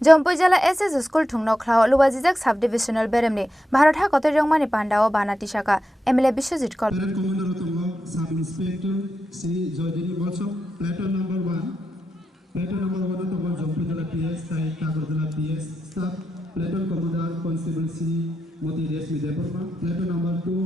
जम्पुई जिला SS school ठुंगनो ख्लाव लुबाजिजक sub divisional बेरेमनि Bharat हा कतै रंगमानि पांडाओ बाना टिसाका एमएलए विश्वजित कल सब इंस्पेक्टर सी जयदेवी बल्सो प्लेटून नंबर 1 तो जम्पुई जिला पीएस साई कागज जिला PS staff platoon commander constable C Moti Reshmi Debbarma platoon number 2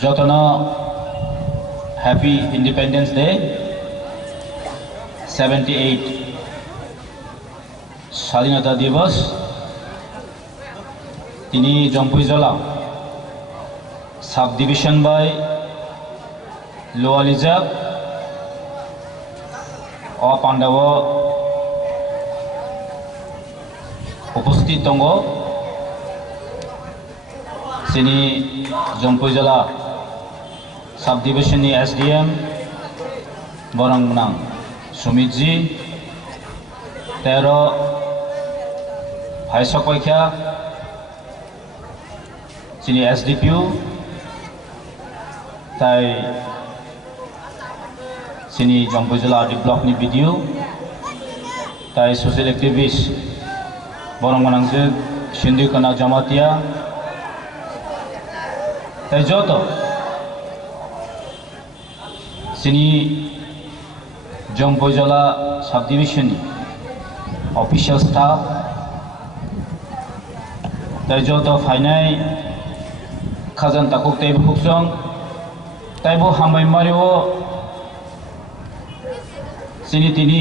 Jotana Happy Independence Day 78 স্বাধীনতা দিবস তিনি জম্পুই জেলা সাব ডিভিশন বাই লোয়ালিজাক ও পান্ডাব উপস্থিত দङ যিনি জম্পুই জেলা সাব ডিভিশনनि एसडीएम बरंगनां सुमितजी 13 भाइसपैख्या যিনি एसडीपीओ তাই যিনি জম্পুই জেলা আদি ব্লকनि ভিডিও তাই সোশ্যাল एक्टिविस्ट बरंगनांजों सिन्धुकना जमातिया তাই যত যিনি জম্পুই জেলা সাব ডিভিশনनि অফিসিয়াল স্টাफ তাই যত ফাইনাই খাজান তাকুক তাই বুকসং তাই বো হামবাই মারিও যিনি তিনি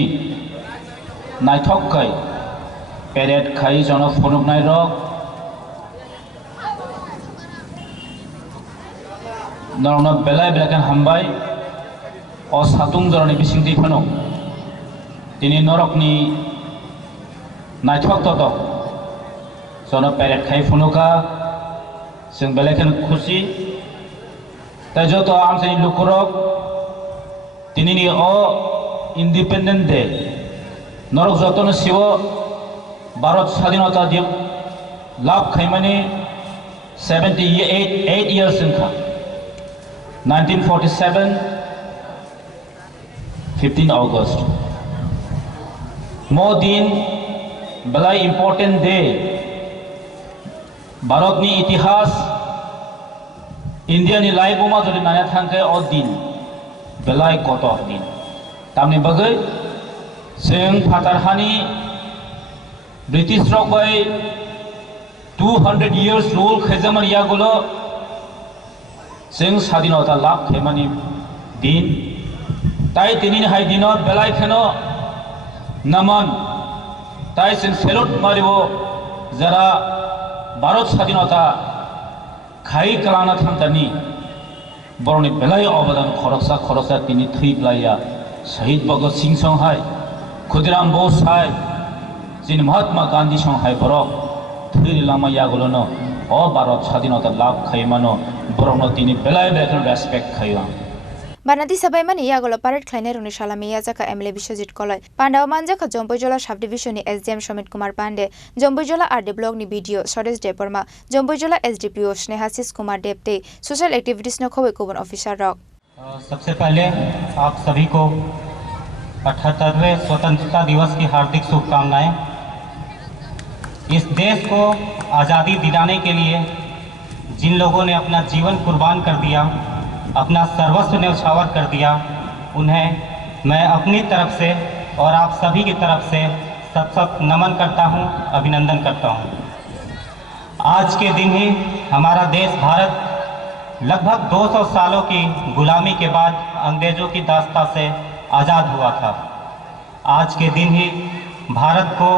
নাইথকখাই পেরেড খাই জন ফনুকনাই রক नरना बेलाय बेलायखान हामबाय अ सातुं जरनि बिसिंथि फनो दिनै नरकनि नायथक ततक जन पेरेड खाय फनुका जों बेलायखान खुसि ताय जत आमसानि लुखरक दिनैनि अ इंडिपेंडेंट डे नरक जतन सिव भारत स्वाधीनता दिवस लाभ खायमानि 78 years जोंखा 1947 15 August more दिन बेलाय इम्पोर्टेंट डे भारतनि इतिहास इंडियानि लाइफआव जुदि नायना थांखे अ दिन बेलाय कतर दिन तामनि बागै जों फातारहानि ब्रिटिश रक बाय 200 years rule खैजामान यागुलो जों स्वाधीनता लाभ खेमानि दिन ताई दिनैनि हाय दिनाव बेलायखानो नमन ताई जों सेलुट मारिबो जरा भारत स्वाधीनता खाई कलाना थांतानि बरनि बेलाय अबदान खरसा तिनि थैब्लाया शहीद भगत सिंह संहाय खुदिराम बोस हाय जिन महात्मा गांधी संहाय बरक थैरि लामा यागुलोनो अ भारत स्वाधीनता लाभ खायमानो बरनो तिनि बेलाय बेलायखान रेसपेक्ट खायो बानाति सबायमानि यागलो पारेड खायनाय रंनि सालामी याजाका एमएलए विश्वजित कलय पांडाव मानजाका जम्पुई जिला सब डिविजननि एसडीएम समित कुमार पांडे जम्पुई जिला आरडी ब्लकनि वीडियो स्वदेश देवबर्मा जम्पुई जिला एसडीपीओ स्नेहाशिष कुमार देवते सोशल एक्टिविटीज न खबै कुबन ऑफिसर रक सबसे पहले आप सभी को 78वें स्वतंत्रता दिवस की हार्दिक शुभकामनाएं। इस देश को आज़ादी दिलाने के लिए जिन लोगों ने अपना जीवन कुर्बान कर दिया अपना सर्वस्व न्यौछावर कर दिया, उन्हें मैं अपनी तरफ से और आप सभी की तरफ से सत सत नमन करता हूं, अभिनंदन करता हूं। आज के दिन ही हमारा देश भारत लगभग 200 सालों की गुलामी के बाद अंग्रेजों की दास्ता से आज़ाद हुआ था। आज के दिन ही भारत को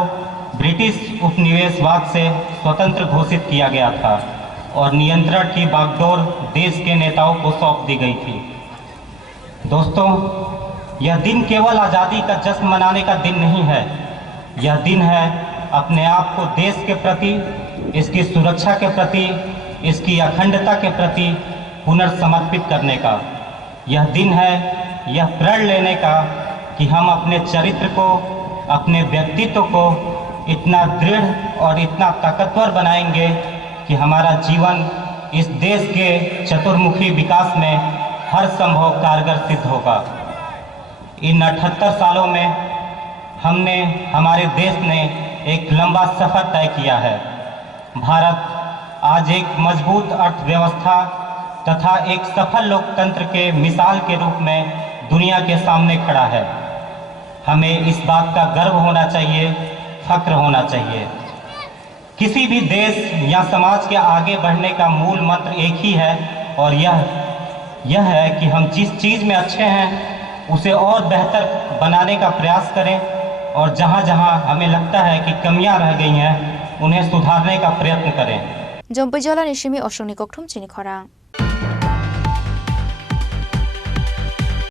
ब्रिटिश उपनिवेशवाद से स्वतंत्र घोषित किया गया था और नियंत्रण की बागडोर देश के नेताओं को सौंप दी गई थी। दोस्तों, यह दिन केवल आज़ादी का जश्न मनाने का दिन नहीं है, यह दिन है अपने आप को देश के प्रति, इसकी सुरक्षा के प्रति, इसकी अखंडता के प्रति पुनर्समर्पित करने का। यह दिन है यह प्रण लेने का कि हम अपने चरित्र को, अपने व्यक्तित्व को इतना दृढ़ और इतना ताकतवर बनाएंगे कि हमारा जीवन इस देश के चतुर्मुखी विकास में हर संभव कारगर सिद्ध होगा। इन 78 सालों में हमारे देश ने एक लंबा सफ़र तय किया है। भारत आज एक मजबूत अर्थव्यवस्था तथा एक सफल लोकतंत्र के मिसाल के रूप में दुनिया के सामने खड़ा है। हमें इस बात का गर्व होना चाहिए, फक्र होना चाहिए। किसी भी देश या समाज के आगे बढ़ने का मूल मंत्र एक ही है और यह है कि हम जिस चीज़ में अच्छे हैं उसे और बेहतर बनाने का प्रयास करें और जहाँ जहाँ हमें लगता है कि कमियाँ रह गई हैं उन्हें सुधारने का प्रयत्न करें। जम्पैजला निशिमी अशोकनी कक्ठुम चिनी खरां।